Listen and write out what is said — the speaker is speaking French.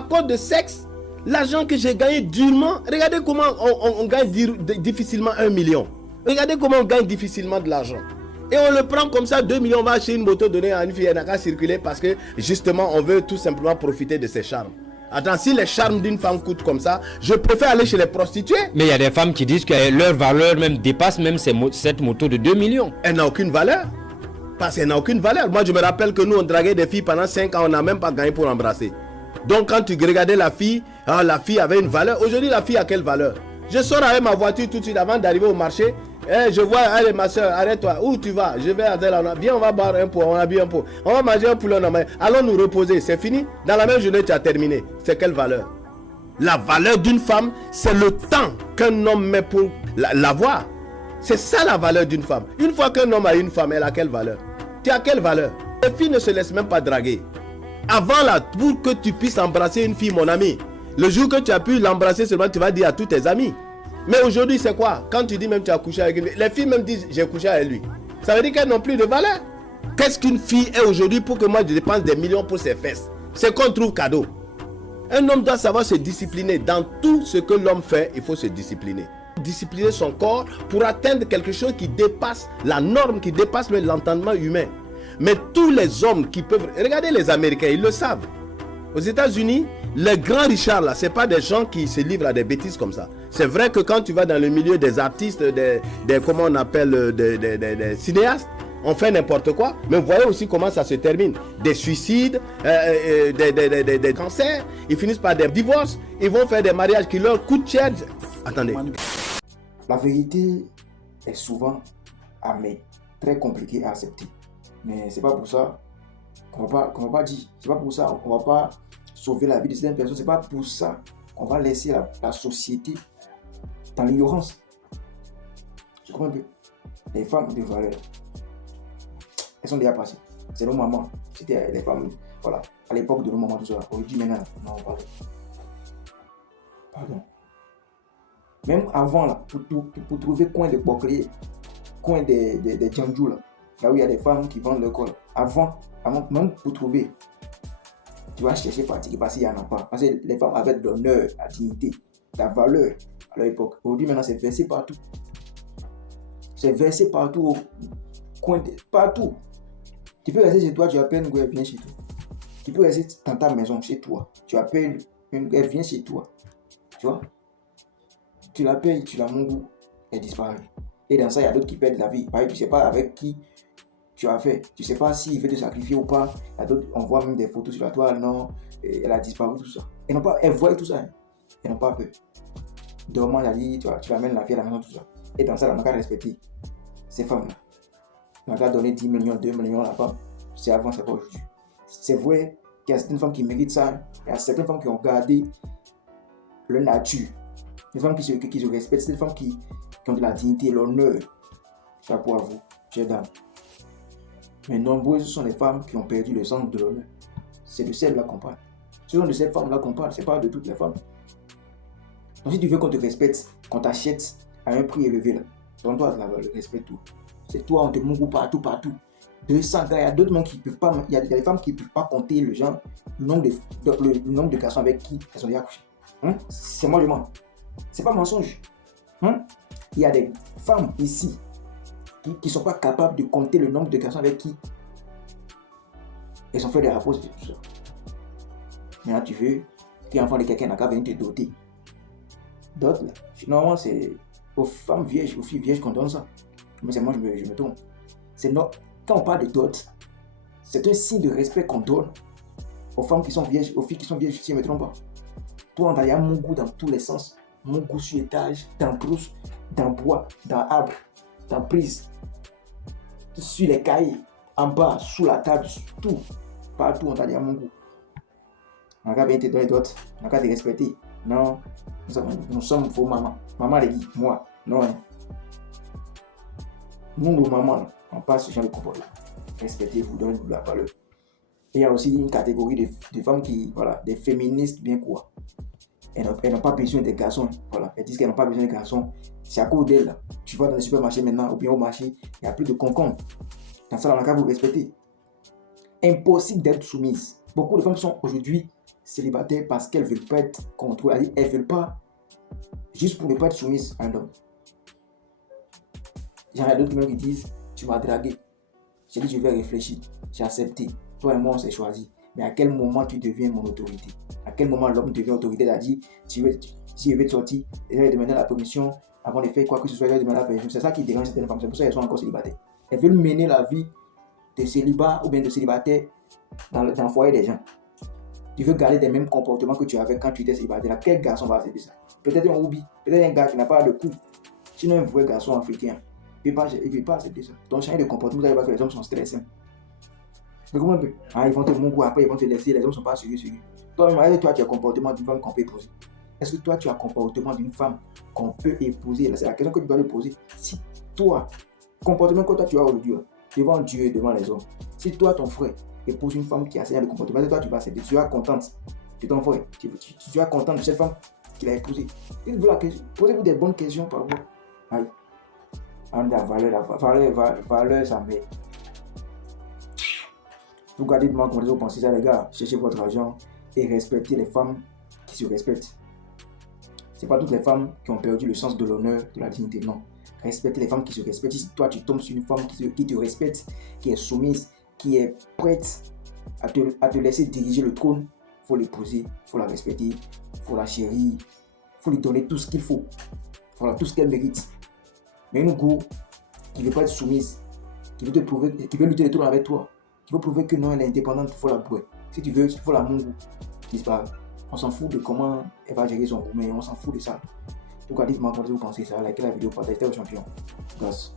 à cause de sexe, l'argent que j'ai gagné durement, regardez comment on gagne difficilement 1 million. Regardez comment on gagne difficilement de l'argent. Et on le prend comme ça, 2 millions, on va acheter une moto donnée à une fille, elle n'a qu'à circuler parce que justement, on veut tout simplement profiter de ses charmes. Attends, si les charmes d'une femme coûtent comme ça, je préfère aller chez les prostituées. Mais il y a des femmes qui disent que leur valeur même dépasse même cette moto de 2 millions. Elle n'a aucune valeur. Parce qu'elle n'a aucune valeur. Moi, je me rappelle que nous, on draguait des filles pendant 5 ans, on n'a même pas gagné pour embrasser. Donc, quand tu regardais la fille avait une valeur. Aujourd'hui, la fille a quelle valeur? Je sors avec ma voiture tout de suite avant d'arriver au marché. Je vois, allez ma soeur, arrête-toi. Où tu vas? Je vais à Delana. Viens, on va boire un pot, on a bu un pot. On va manger un poulet. Allons nous reposer. C'est fini. Dans la même journée, tu as terminé. C'est quelle valeur? La valeur d'une femme, c'est le temps qu'un homme met pour l'avoir. C'est ça la valeur d'une femme. Une fois qu'un homme a une femme, elle a quelle valeur? Tu as quelle valeur? Les filles ne se laissent même pas draguer. Avant là, pour que tu puisses embrasser une fille, mon ami, le jour que tu as pu l'embrasser seulement, tu vas dire à tous tes amis. Mais aujourd'hui, c'est quoi? Quand tu dis même tu as couché avec une fille, les filles même disent j'ai couché avec lui. Ça veut dire qu'elles n'ont plus de valeur. Qu'est-ce qu'une fille est aujourd'hui pour que moi je dépense des millions pour ses fesses? C'est qu'on trouve cadeau. Un homme doit savoir se discipliner. Dans tout ce que l'homme fait, il faut se discipliner. Discipliner son corps pour atteindre quelque chose qui dépasse la norme, qui dépasse l'entendement humain. Mais tous les hommes qui peuvent... Regardez les Américains, ils le savent. Aux États-Unis, les grands richards là, c'est pas des gens qui se livrent à des bêtises comme ça. C'est vrai que quand tu vas dans le milieu des artistes, comment on appelle, des cinéastes, on fait n'importe quoi. Mais vous voyez aussi comment ça se termine. Des suicides, des cancers, ils finissent par des divorces, ils vont faire des mariages qui leur coûtent cher. Attendez. La vérité est souvent amère, très compliquée à accepter. Mais c'est pas pour ça qu'on va pas dire. C'est pas pour ça qu'on va pas sauver la vie de certaines personnes. C'est pas pour ça qu'on va laisser la société dans l'ignorance. Je comprends un peu. Les femmes de valeur, elles sont déjà passées. C'est nos mamans. C'était les femmes, voilà, à l'époque de nos mamans, tout ça. Aujourd'hui, maintenant, non, pardon. Même avant, là, pour trouver coin de Boclé, coin des Djandjou, là où il y a des femmes qui vendent le corps. Avant, même pour trouver, tu vas chercher fatigué parce qu'il n'y en a pas. Parce que les femmes avaient de l'honneur, la dignité, la valeur à leur époque. Aujourd'hui, maintenant, c'est versé partout. C'est versé partout, au coin, partout. Tu peux rester chez toi, tu appelles une elle vient chez toi. Tu peux rester dans ta maison, chez toi. Tu appelles une elle vient chez toi. Tu vois? Tu l'appelles, tu la mongout, elle disparaît. Et dans ça, il y a d'autres qui perdent la vie. Pareil, tu ne sais pas avec qui tu as fait. Tu ne sais pas s'il veut te sacrifier ou pas. Il y a d'autres, on voit même des photos sur la toile, non, elle a disparu, tout ça. Elles voient tout ça. Hein. Elles n'ont pas peur. Dormant, elle a dit, tu amènes la fille à la maison, tout ça. Et dans ça, on n'a qu'à respecter ces femmes-là. On n'a qu'à donner 10 millions, 2 millions à la femme. C'est avant, c'est pas aujourd'hui. C'est vrai qu'il y a certaines femmes qui méritent ça. Il y a certaines femmes qui ont gardé leur nature. Des femmes qui se respectent, c'est des femmes qui ont de la dignité, l'honneur. Chapeau à vous, chers dames. Mais nombreuses sont les femmes qui ont perdu le sens de l'honneur. C'est de celles-là qu'on parle. Ce sont de ces femmes-là qu'on parle, c'est pas de toutes les femmes. Donc si tu veux qu'on te respecte, qu'on t'achète à un prix élevé, là, donne-toi le respect tout. C'est toi, on te mongout partout. 200 gars, il y a d'autres qui peuvent pas, il y a des femmes qui ne peuvent pas compter le nombre de garçons avec qui elles sont déjà couchées. C'est moi je mens. C'est pas mensonge. Il y a des femmes ici qui ne sont pas capables de compter le nombre de garçons avec qui elles ont fait des rapports et tout ça. Maintenant tu veux qu'un enfant de quelqu'un n'a qu'à venir te doter. D'autres, normalement c'est aux femmes vierges, aux filles vierges qu'on donne ça. Mais c'est moi je me trompe. Quand on parle de dot, c'est un signe de respect qu'on donne aux femmes qui sont vierges, aux filles qui sont vierges, si je ne me trompe pas. Toi, il y a mon goût dans tous les sens. Mon goût sur étage, dans brousse, dans bois, dans arbre, dans prise, sur les cahiers, en bas, sous la table, tout. Partout, on t'a dit à mon goût. On n'a qu'à bien te donner d'autres, on n'a qu'à te respecter. Non, nous sommes vos mamans. Maman les dit, moi, non. Nous, nos mamans, on passe ce genre de comportement. Respectez-vous, donnez-vous la valeur. Et il y a aussi une catégorie de femmes qui, voilà, des féministes bien quoi. Elles n'ont pas besoin des garçons. Voilà. Elles disent qu'elles n'ont pas besoin des garçons. C'est à cause d'elles. Tu vas dans le supermarché maintenant, ou bien au marché, il n'y a plus de concombre. Dans ça, on a qu'à vous respecter. Impossible d'être soumise. Beaucoup de femmes sont aujourd'hui célibataires parce qu'elles ne veulent pas être contrôlées. Elles ne veulent pas, juste pour ne pas être soumises à un homme. Il y en a d'autres qui disent, tu m'as dragué. J'ai dit, je vais réfléchir. J'ai accepté. Toi et moi, on s'est choisi. Mais à quel moment tu deviens mon autorité? À quel moment l'homme devient autorité? C'est-à-dire, si je vais te sortir, je vais demander la permission avant de faire quoi que ce soit, je vais demander la permission. C'est ça qui dérange certaines femmes. C'est pour ça qu'elles sont encore célibataires. Elles veulent mener la vie de célibat ou bien de célibataire dans le foyer des gens. Tu veux garder les mêmes comportements que tu avais quand tu étais célibataire. Quel garçon va accepter ça? Peut-être un hobby, peut-être un gars qui n'a pas de coup. Sinon, un vrai garçon africain, il ne peut pas accepter ça. Donc, changer de comportement, vous allez voir que les hommes sont stressés. Mais comment un peu? Ils vont te monter, après ils vont te laisser, les hommes ne sont pas sérieux. Toi, tu as le comportement d'une femme qu'on peut épouser. Est-ce que toi, tu as le comportement d'une femme qu'on peut épouser? C'est la question que tu dois te poser. Si toi, comportement que toi tu as aujourd'hui, devant Dieu et devant les hommes, si toi, ton frère, épouse une femme qui a ce genre de comportement, toi, tu vas accepter. Tu seras contente de ton frère. Tu seras contente de cette femme qu'il a épousée. Posez-vous des bonnes questions par rapport. La valeur, ça met. Vous regardez de moi comment vous pensez ça, les gars. Cherchez votre argent et respectez les femmes qui se respectent. Ce n'est pas toutes les femmes qui ont perdu le sens de l'honneur, de la dignité, non. Respectez les femmes qui se respectent. Si toi tu tombes sur une femme qui te respecte, qui est soumise, qui est prête à te laisser diriger le trône, il faut l'épouser, il faut la respecter, il faut la chérir, il faut lui donner tout ce qu'il faut. Voilà, tout ce qu'elle mérite. Mais une go qui ne veut pas être soumise, qui veut te prouver, qui veut lutter le trône avec toi, qui veut prouver que non, elle est indépendante, il faut la bouer. Si tu veux, il faut la mongo. On s'en fout de comment elle va gérer son gourmet, on s'en fout de ça. En tout cas, dites-moi comment vous pensez ça, likez la vidéo, partagez au champion. Grâce.